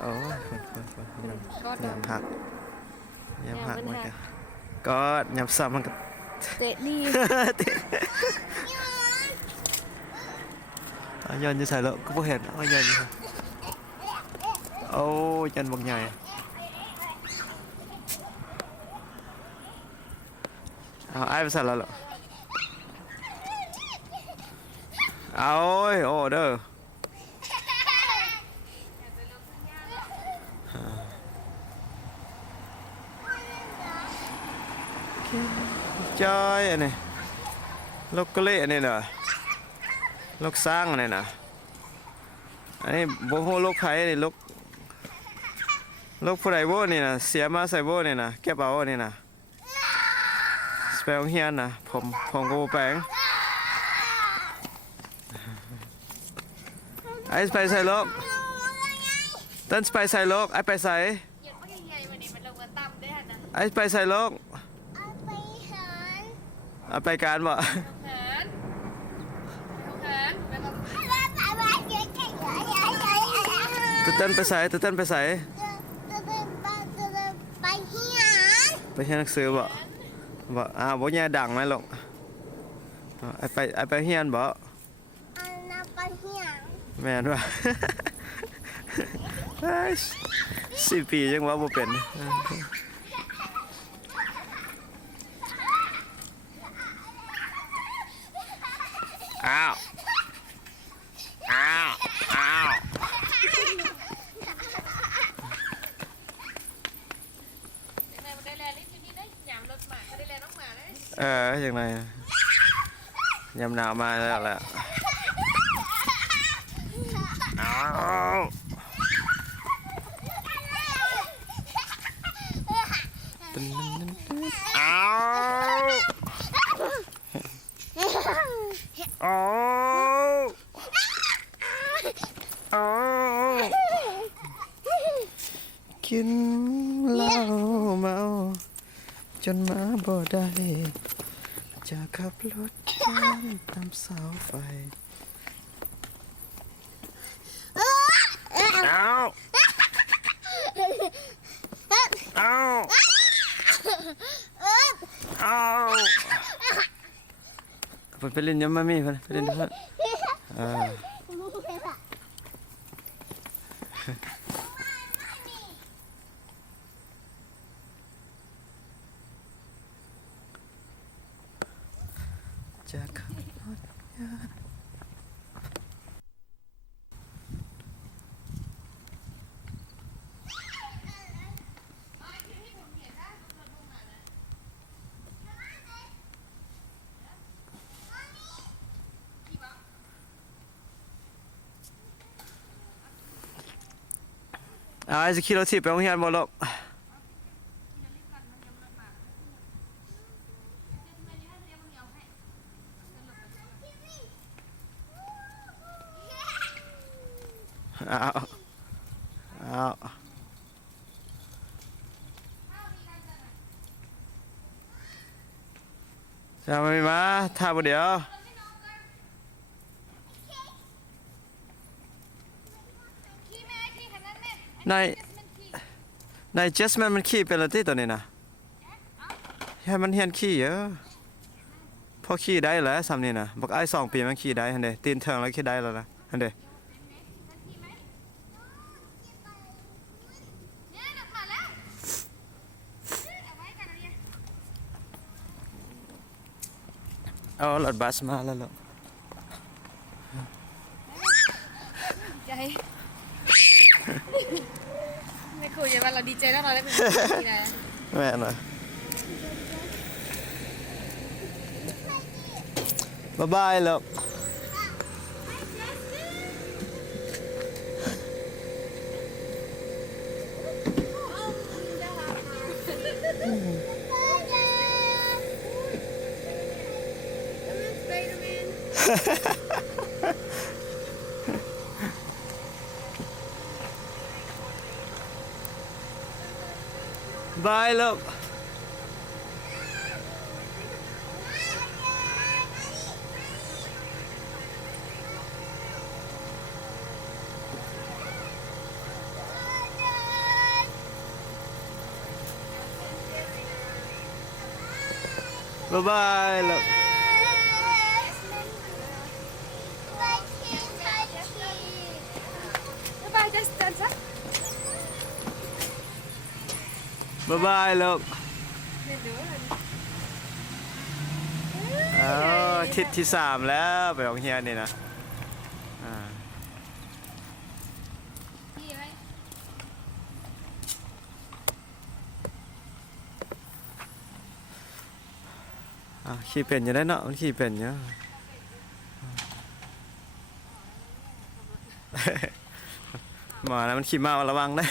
โอ้ยก็ดอก ยำหักมันก็ยำซ้ำมันก็ เตะนี่ ย้อนจะใส่แล้วก็บ่เห็นเอาย้อนอยู่โอ้ยยันบางใหญ่เอาไอ้ไปใส่แล้วเหรอเอาโอ้เด้อจอยอันนี้ลูกกะเล่อันนี้เนาะลูกสร้างอันนี้นะอันนี้บ่ฮู้ลูกไผนี่ลูกผู้ใดบ่นี่นะเสียมาใส่บ่นี่นะเก็บเอานี่นะสเปลเฮียนนะผมก็บ่แปลงไอ้ไปใส่ลูกต้นไปใส่ลูกไอ้ไปใส่ไอ้ไปใส่ลูกเอาไปการบ่เต้นไปใส่เต้นไปใส่ไปเฮียนหนังสือบ่บ่แย่ดังไหมลูกไอ้ไปเฮียนบ่แม่นว่ะ4 ปียังว่าบ่เป็นอ้าวอย่างไรยำหนาวมาแล้วแหละอ้าวอ้าวอ้าวอ้าวกินเหล้าเมาจนมาบ่ได้จะขับรถข้ามตามเสาไฟเอาไปเล่นยังไม่มีไปเล่นด้วยจะขับรถไอ้จะขี่รถถีบไปโรงเรียนบ่ลูกเอาจะไม่มาท่าบ่เดียวในเจสมันขี่เป็นอะไรที่ตัวนี้นะให้มันเฮียนขี่เยอะพอขี่ได้แล้วซ้ำนี่นะบอกไอ้2 ปีมันขี่ได้ฮันเดตีนเทิงแล้วขี่ได้แล้วนะฮันเดเอารถบัสมาแล้วลูกใจไม่คุยเลยว่าเราดีใจแล้วเราได้เป็นคนดีนะแม่น่ะบ๊ายบายลูกบายลูก บ๊ายบายลูก บ๊ายบายจัสตินซะ บ๊ายบายลูก เล่นดู ทิศที่3แล้วไปโรงเรียนนี่นะอ่า พี่ไหม ขี่เป็นอยู่ได้เนาะมันขี่เป็นอยู่ หมานะมันขี่มาระวังได้